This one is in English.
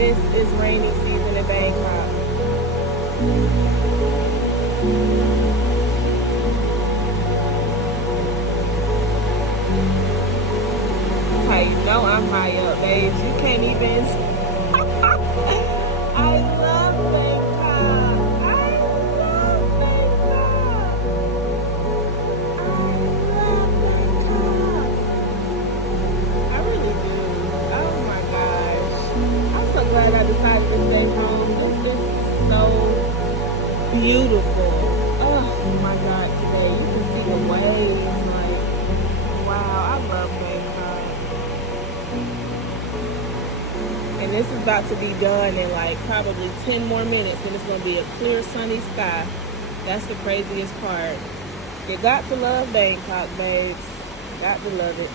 This is rainy season in Bangkok. How you know I'm high up, babes? You can't even. I love Bangkok. I love Bangkok. I love Bangkok. I really do. Oh my gosh. I'm so glad I decided to stay home. This is so beautiful. Oh my God, today you can see the waves. Like, wow, I love Bangkok. And this is about to be done in like probably 10 more minutes, and it's gonna be a clear sunny sky. That's the craziest part. You got to love Bangkok, babes. Got to love it.